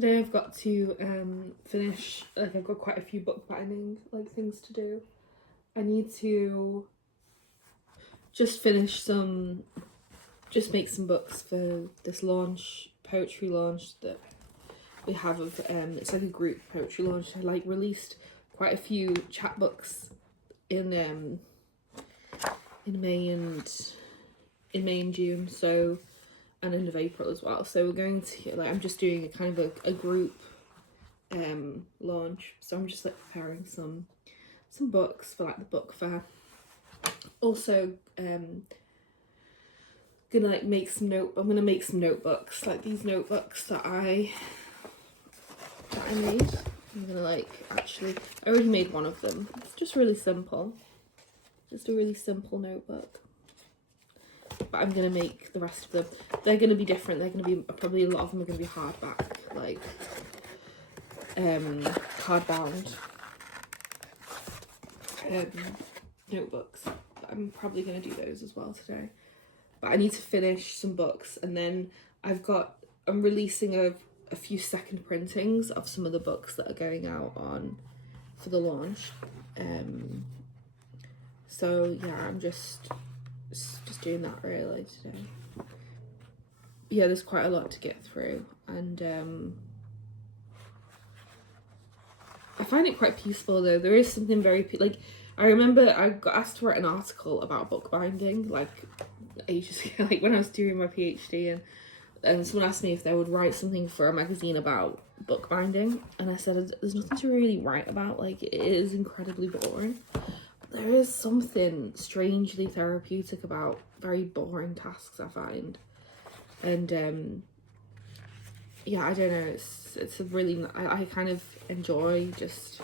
Today I've got to finish, like I've got quite a few bookbinding like things to do. I need to just finish some, just make some books for this launch, poetry launch that we have of, it's like a group poetry launch. I like released quite a few chapbooks in May and June, so, and end of April as well. So we're going to, like, I'm just doing a kind of a group launch. So I'm just like preparing some books for like the book fair. Also, I'm gonna make some notebooks, like these notebooks that I made. I'm gonna I already made one of them. It's just really simple. Just a really simple notebook. But I'm gonna make the rest of them. They're gonna be different. They're gonna be, probably a lot of them are gonna be hardback, like hardbound notebooks. But I'm probably gonna do those as well today. But I need to finish some books, and then I'm releasing a few second printings of some of the books that are going out for the launch. So yeah, I'm just doing that really today. Yeah, there's quite a lot to get through, and I find it quite peaceful though. There is something very like, I remember I got asked to write an article about bookbinding like ages ago, like when I was doing my PhD, and someone asked me if they would write something for a magazine about bookbinding, and I said there's nothing to really write about. Like, it is incredibly boring. There is something strangely therapeutic about very boring tasks, I find. And yeah, I don't know, it's a really, I kind of enjoy just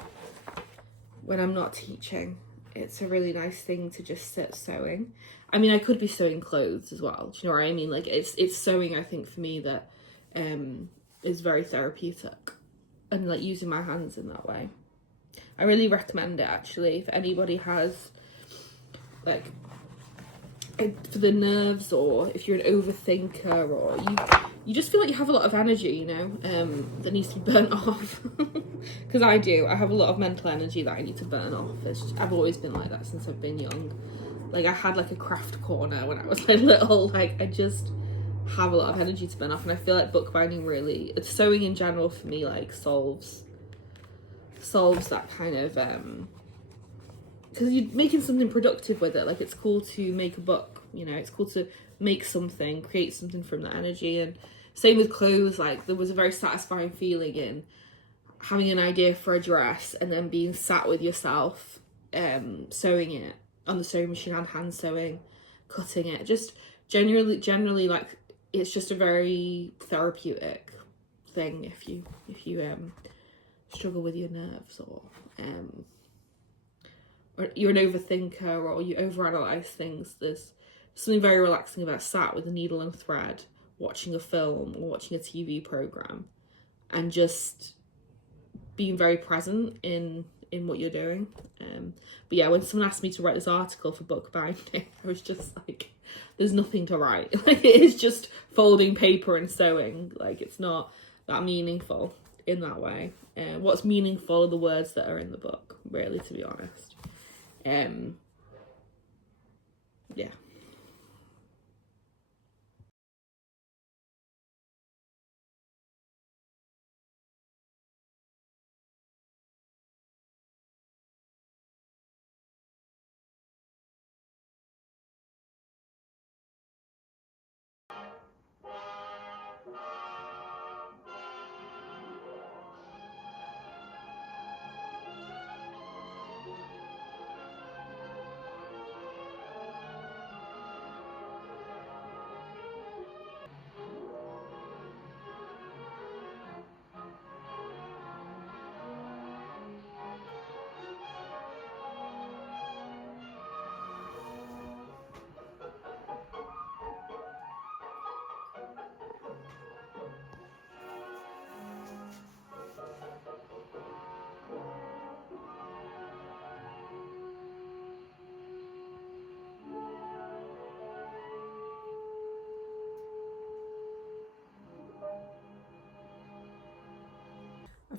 when I'm not teaching. It's a really nice thing to just sit sewing. I mean, I could be sewing clothes as well. Do you know what I mean? Like, it's sewing, I think, for me that is very therapeutic, and like using my hands in that way. I really recommend it, actually, if anybody has, like, for the nerves, or if you're an overthinker, or you just feel like you have a lot of energy, you know, that needs to be burnt off. Because I do. I have a lot of mental energy that I need to burn off. I've always been like that since I've been young. Like, I had like a craft corner when I was like little. Like, I just have a lot of energy to burn off, and I feel like bookbinding really, sewing in general for me, like solves that kind of because you're making something productive with it. Like, it's cool to make a book, you know, it's cool to make something, create something from that energy. And same with clothes. Like, there was a very satisfying feeling in having an idea for a dress and then being sat with yourself sewing it on the sewing machine, and hand sewing, cutting it. Just generally, like, it's just a very therapeutic thing if you struggle with your nerves, or you're an overthinker, or you overanalyze things. There's something very relaxing about sat with a needle and thread, watching a film or watching a TV program, and just being very present in what you're doing. But yeah, when someone asked me to write this article for bookbinding, I was just like, there's nothing to write. Like, it is just folding paper and sewing. Like, it's not that meaningful in that way. What's meaningful are the words that are in the book, really, to be honest. Yeah.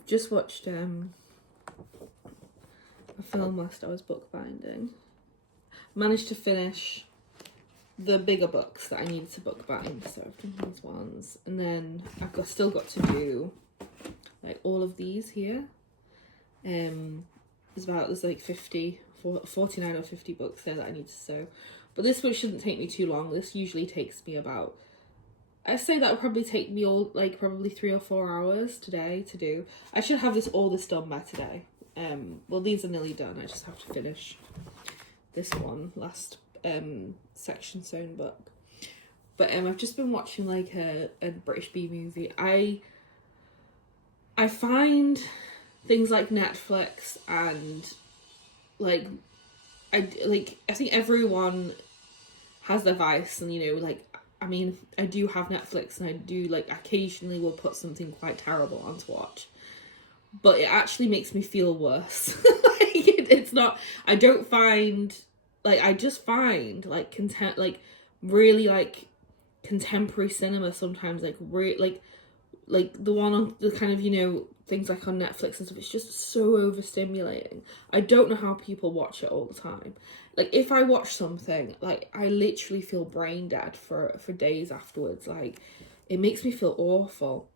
just watched a film whilst I was bookbinding. Managed to finish the bigger books that I needed to bookbind, so I've done these ones, and then still got to do like all of these here. There's like 49 or 50 books there that I need to sew, but this one shouldn't take me too long. This usually takes me about, I say that would probably take me probably 3 or 4 hours today to do. I should have all this done by today. Well, these are nearly done. I just have to finish this one last section sewn book. But I've just been watching like a British B movie. I find things like Netflix and I think everyone has their vice, and I mean, I do have Netflix, and I do occasionally will put something quite terrible on to watch, but it actually makes me feel worse. It's not, I don't find, I just find really contemporary cinema sometimes the one on the kind of things like on Netflix and stuff, it's just so overstimulating. I don't know how people watch it all the time. If I watch something, I literally feel brain dead for days afterwards. It makes me feel awful.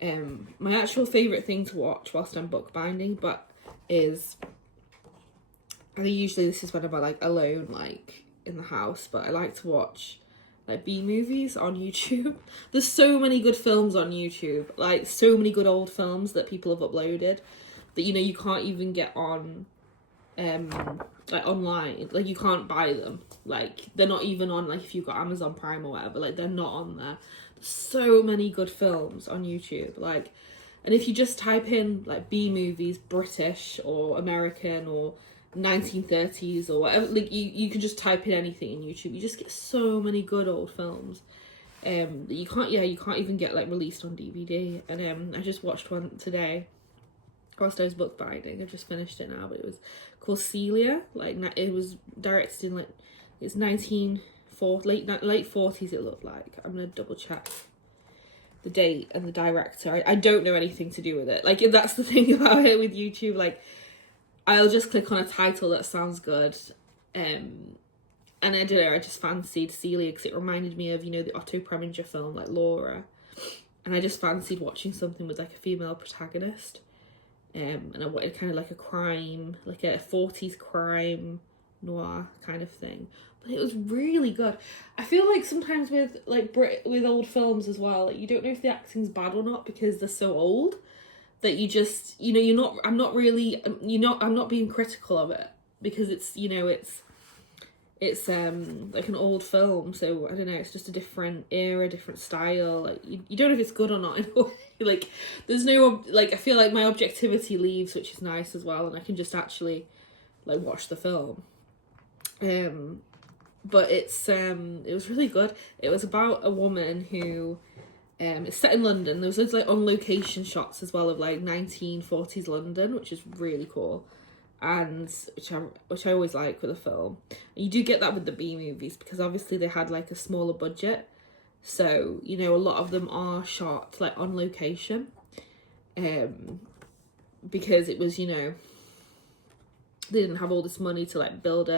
My actual favourite thing to watch whilst I'm bookbinding, I think usually this is when I'm alone, in the house, but I like to watch B movies on YouTube. There's so many good films on YouTube, so many good old films that people have uploaded that you can't even get on online. You can't buy them. They're not even on if you've got Amazon Prime or whatever, they're not on there. There's so many good films on YouTube, and if you just type in B movies, British or American or 1930s or whatever, you can just type in anything in YouTube. You just get so many good old films that you can't even get released on DVD. And I just watched one today whilst I was bookbinding. I just finished it now, but it was called Celia. It was directed in it's late 40s. It looked like. I'm gonna double check the date and the director. I don't know anything to do with it. That's the thing about it with YouTube. I'll just click on a title that sounds good, and I don't know, I just fancied Celia because it reminded me of, the Otto Preminger film, Laura, and I just fancied watching something with a female protagonist, and I wanted kind of a crime, a 40s crime noir kind of thing, but it was really good. I feel sometimes with with old films as well, you don't know if the acting's bad or not because they're so old, that you just, I'm not being critical of it because it's, it's an old film, so I don't know, it's just a different era, different style. You don't know if it's good or not in a way. There's no, I feel my objectivity leaves, which is nice as well, and I can just actually watch the film. But it was really good. It was about a woman who, it's set in London. There was loads on location shots as well of 1940s London, which is really cool, and which I always like with a film. And you do get that with the B movies because obviously they had a smaller budget, so a lot of them are shot on location, because it was they didn't have all this money to build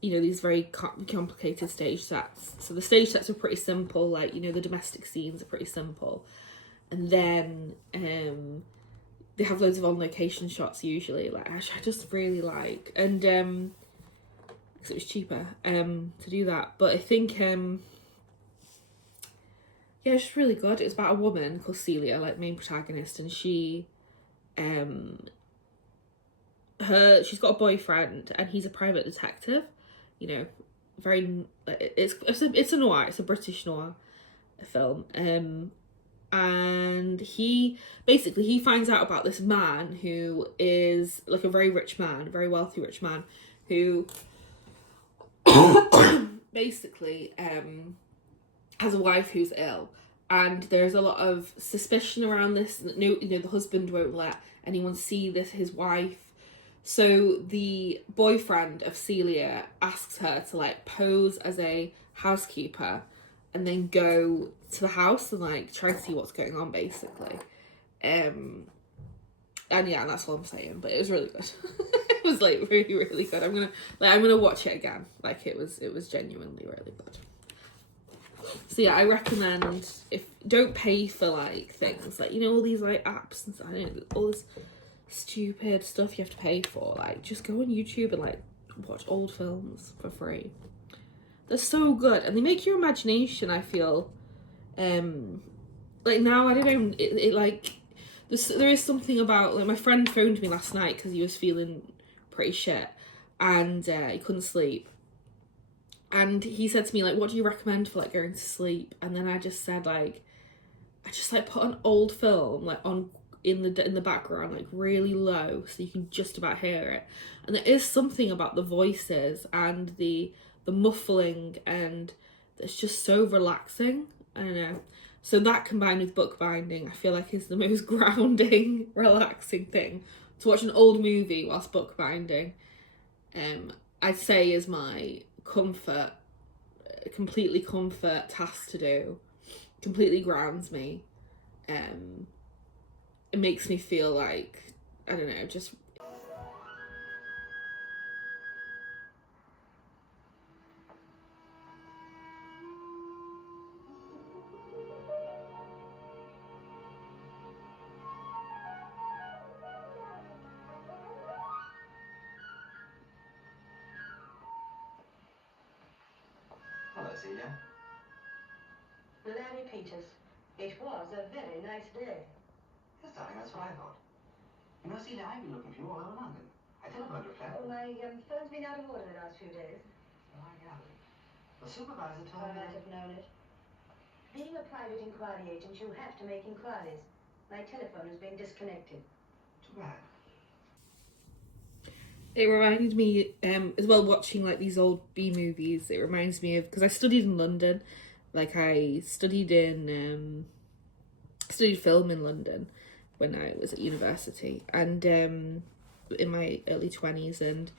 these very complicated stage sets. So the stage sets are pretty simple, the domestic scenes are pretty simple. And then they have loads of on-location shots usually, I just really like. And because it was cheaper to do that. But I think, it's just really good. It's about a woman called Celia, main protagonist, and she's got a boyfriend, and he's a private detective. Very, it's a noir, it's a British noir film, and he finds out about this man who is a very rich man, a very wealthy rich man, who basically has a wife who's ill, and there's a lot of suspicion around this. The husband won't let anyone see his wife. So the boyfriend of Celia asks her to pose as a housekeeper and then go to the house and try to see what's going on, basically. And And yeah, that's all I'm saying. But it was really good. It was like really, really good. I'm gonna watch it again. Like it was genuinely really good. So yeah, I recommend, if don't pay for like things like, you know, all these like apps and stuff, I don't know, all this stupid stuff you have to pay for. Like just go on YouTube and like watch old films for free. They're so good and they make your imagination, I feel, like now, I don't know, it like there is something about, like, my friend phoned me last night because he was feeling pretty shit and he couldn't sleep. And he said to me, like, what do you recommend for, like, going to sleep? And then I just said, like, put an old film, like, on in the background, like, really low, so you can just about hear it. And there is something about the voices and the muffling, and it's just so relaxing. I don't know. So that combined with bookbinding, I feel like is the most grounding, relaxing thing. To watch an old movie whilst bookbinding, I'd say is my completely comfort task to do. Completely grounds me. It makes me feel like, I don't know, just Hello, Celia. Larry Peters. It was a very nice day. Yes, darling, that's what I thought. You know, Celia, I've been looking for you all over London. I telephoned your flat. Oh, my phone's been out of order the last few days. Oh, I gather. The supervisor I told me might have known it. Being a private inquiry agent, you have to make inquiries. My telephone has been disconnected. Too bad. it reminded me, as well, watching like these old B movies. It reminds me of, because I studied in London, like I studied film in London when I was at university, and in my early 20s, and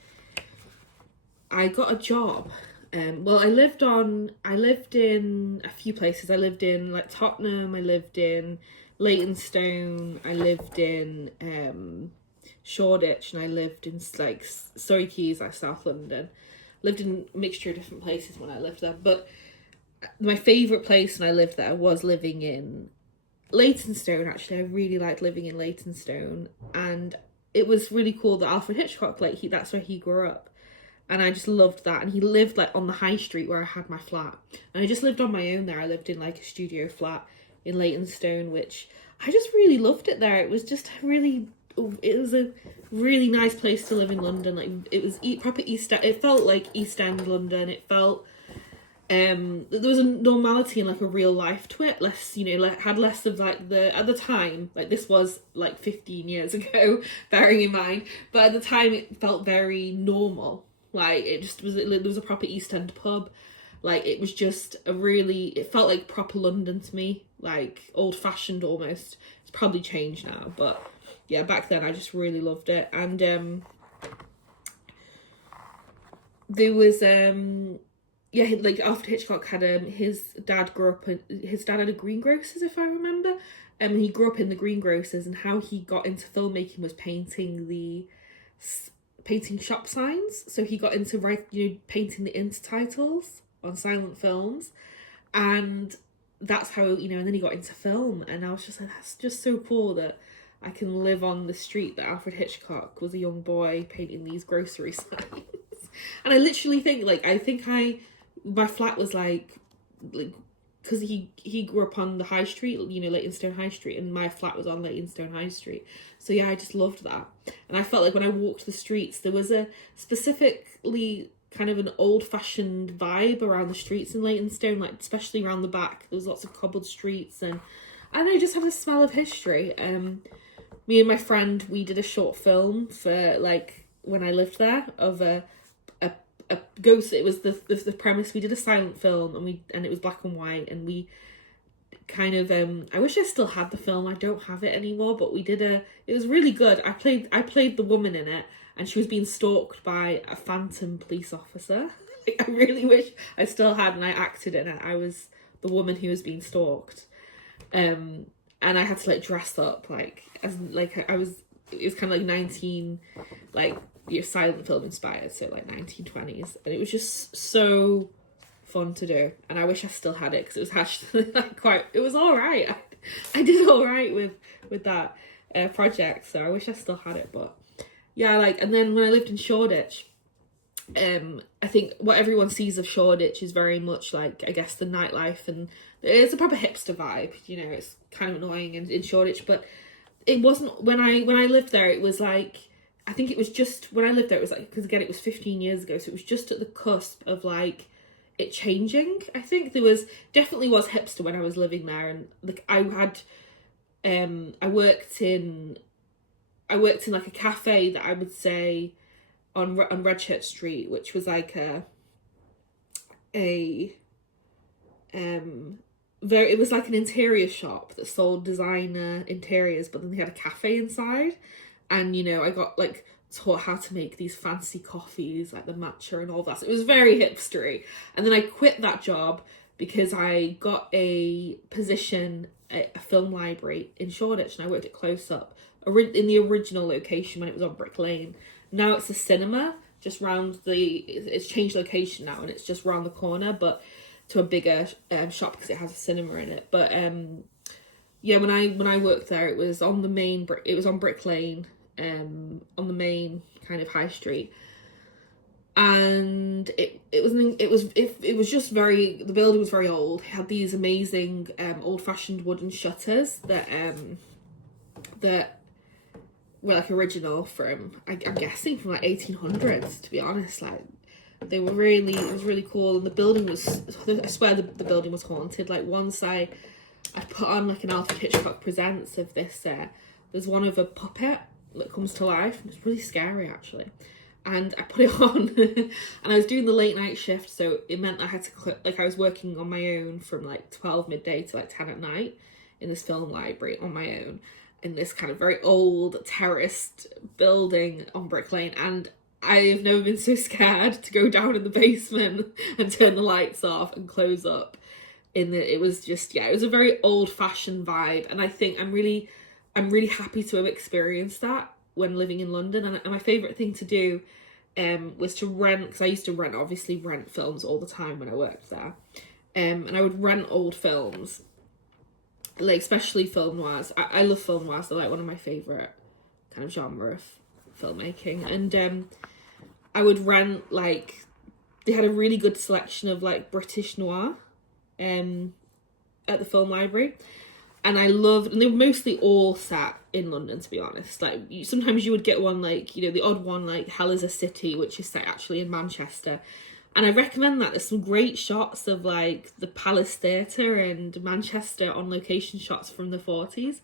I got a job. Well, I lived in a few places. I lived in like Tottenham, I lived in Leytonstone, I lived in Shoreditch, and I lived in like Surrey Quays, like South London. Lived in a mixture of different places when I lived there, but my favourite place when I lived there was living in Leytonstone. Actually, I really liked living in Leytonstone, and it was really cool that Alfred Hitchcock, like that's where he grew up, and I just loved that. And he lived like on the high street where I had my flat, and I just lived on my own there. I lived in like a studio flat in Leytonstone, which I just really loved it there. It was a really nice place to live in London. Like it was proper East. It felt like East End London. It felt there was a normality and like a real life to it. Less, you know, like had less of like at the time, like this was like 15 years ago, bearing in mind. But at the time, it felt very normal. Like it just was. There was a proper East End pub. Like it was just it felt like proper London to me. Like old fashioned almost. It's probably changed now, but yeah, back then I just really loved it. And there was yeah, like Alfred Hitchcock had his dad had a greengrocers, if I remember. He grew up in the greengrocers, and how he got into filmmaking was painting shop signs. So he got into painting the intertitles on silent films, and that's how, and then he got into film. And I was just like, that's just so cool that I can live on the street that Alfred Hitchcock was a young boy painting these grocery signs. And I literally think, my flat was like because he grew up on the high street, Leytonstone High Street, and my flat was on Leytonstone High Street. So yeah, I just loved that. And I felt like when I walked the streets, there was a specifically kind of an old-fashioned vibe around the streets in Leytonstone, like especially around the back. There was lots of cobbled streets, and I don't know, just had a smell of history. Me and my friend, we did a short film for like when I lived there of a ghost. It was the premise. We did a silent film, and it was black and white, and we kind of I wish I still had the film. I don't have it anymore, but we did it was really good. I played the woman in it, and she was being stalked by a phantom police officer. I really wish I still had, and I acted in it. I was the woman who was being stalked, and I had to like dress up like as like I was it was kind of like 19, like, silent film inspired, so like 1920s, and it was just so fun to do, and I wish I still had it, because it was actually like it was all right. I did all right with that project, so I wish I still had it. But yeah, like, and then when I lived in Shoreditch, I think what everyone sees of Shoreditch is very much like, I guess, the nightlife, and it's a proper hipster vibe, you know. It's kind of annoying in Shoreditch, but it wasn't when I lived there. It was like, I think it was just when I lived there, it was like, because again, it was 15 years ago, so it was just at the cusp of like it changing. I think there was definitely was hipster when I was living there, and like I worked in like a cafe that I would say on Redchurch Street, which was like it was like an interior shop that sold designer interiors, but then they had a cafe inside, and you know, I got like taught how to make these fancy coffees, like the matcha and all that. So it was very hipstery. And then I quit that job because I got a position at a film library in Shoreditch, and I worked at Close Up in the original location when it was on Brick Lane. Now it's a cinema just round it's changed location now, and it's just round the corner, but to a bigger shop because it has a cinema in it. But yeah, when I worked there, it was on Brick Lane, on the main kind of high street, and it was just very, the building was very old. It had these amazing old-fashioned wooden shutters that were like original from, I'm guessing from like 1800s, to be honest. Like, it was really cool, and the building was, I swear the building was haunted. Like, once I put on like an Alfred Hitchcock Presents of this, there's one of a puppet that comes to life, and it's really scary actually, and I put it on and I was doing the late night shift, so it meant I had to I was working on my own from like 12 midday to like 10 at night in this film library on my own, in this kind of very old terraced building on Brick Lane, and I've never been so scared to go down in the basement and turn the lights off and close up. It was just, yeah, it was a very old-fashioned vibe, and I think I'm really happy to have experienced that when living in London. And my favourite thing to do was to rent, because I used to rent films all the time when I worked there, and I would rent old films, like especially film noirs. I love film noirs. They're like one of my favourite kind of genre of filmmaking, and I would rent, like, they had a really good selection of like British noir at the film library, and and they were mostly all set in London, to be honest. Like, sometimes you would get one, like, you know, the odd one like Hell is a City, which is set actually in Manchester, and I recommend that. There's some great shots of like the Palace Theatre and Manchester on location shots from the 40s,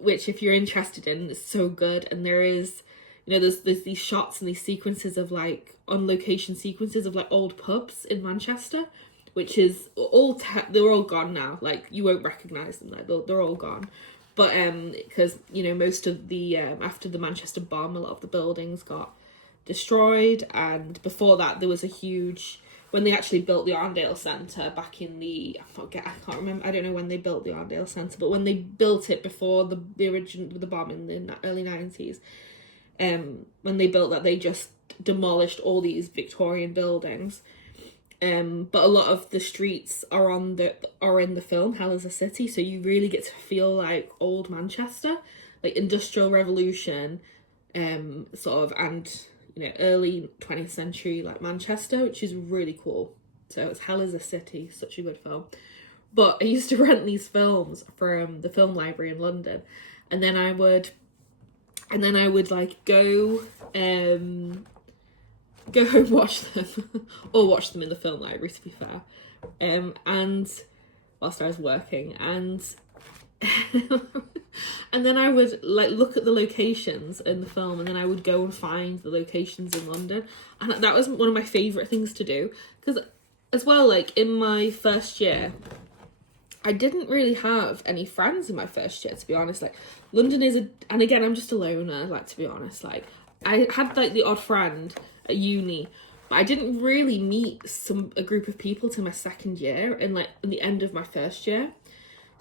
which if you're interested in, it's so good. And there is, you know, there's these shots and these sequences of like on location sequences of like old pubs in Manchester, which is they're all gone now. Like, you won't recognise them, like they're all gone. But because, you know, most of the after the Manchester bomb, a lot of the buildings got destroyed, and before that there was a huge, when they actually built the Arndale Centre back in the, I can't remember, I don't know when they built the Arndale Centre, but when they built it before the bomb in the early 90s, when they built that, they just demolished all these Victorian buildings. But a lot of the streets are in the film Hell is a City, so you really get to feel like old Manchester, like Industrial Revolution, sort of, and, you know, early 20th century like Manchester, which is really cool. So it's Hell is a City, such a good film. But I used to rent these films from the film library in London, and then I would like go home, watch them, or watch them in the film library, to be fair, and whilst I was working, and and then I would like look at the locations in the film, and then I would go and find the locations in London, and that was one of my favourite things to do, because as well, like, in my first year, I didn't really have any friends in my first year, to be honest. Like, London and again, I'm just a loner, like, to be honest. Like, I had like the odd friend at uni, but I didn't really meet a group of people till my second year, and like at the end of my first year.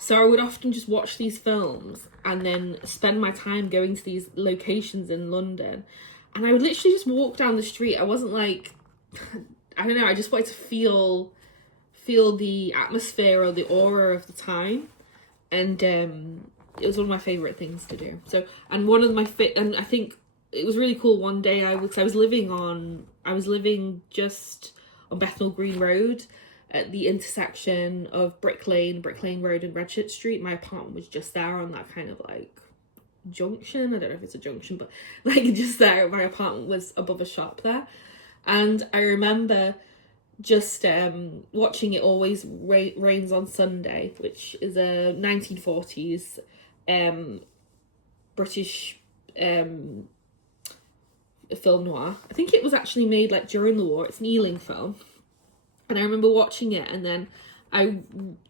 So I would often just watch these films and then spend my time going to these locations in London. And I would literally just walk down the street. I wasn't like, I don't know, I just wanted to feel the atmosphere or the aura of the time. And it was one of my favourite things to do. So, and one of my, and I think it was really cool one day I was living just on Bethnal Green Road at the intersection of Brick Lane Road and Redchurch Street. My apartment was just there on that kind of like junction. I don't know if it's a junction, but like just there. My apartment was above a shop there. And I remember just watching It Always Rains on Sunday, which is a 1940s British film noir. I think it was actually made like during the war. It's an Ealing film. And I remember watching it, and then I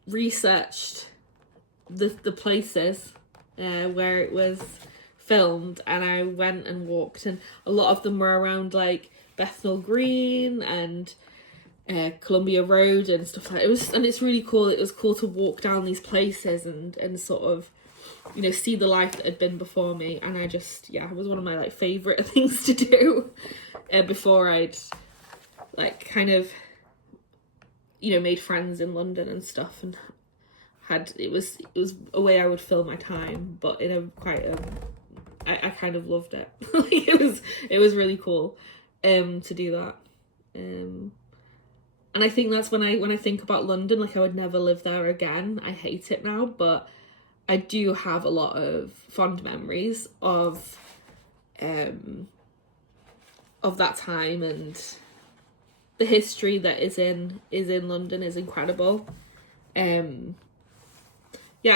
researched the places where it was filmed, and I went and walked, and a lot of them were around like Bethnal Green and Columbia Road and stuff like that. It was, and it's really cool. It was cool to walk down these places and sort of, you know, see the life that had been before me. And I just, yeah, it was one of my like favourite things to do before I'd like kind of, you know, made friends in London and stuff, and had, it was a way I would fill my time, but in a quite I kind of loved it. it was really cool to do that. And I think that's when I think about London, like I would never live there again. I hate it now, but I do have a lot of fond memories of that time, and the history that is in London is incredible. Yeah,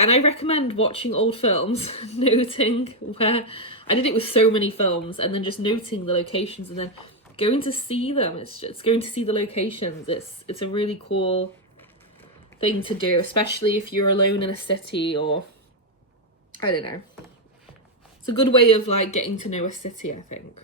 and I recommend watching old films, noting where, I did it with so many films, and then just noting the locations and then going to see them. It's going to see the locations. It's a really cool thing to do, especially if you're alone in a city, or I don't know. It's a good way of like getting to know a city, I think.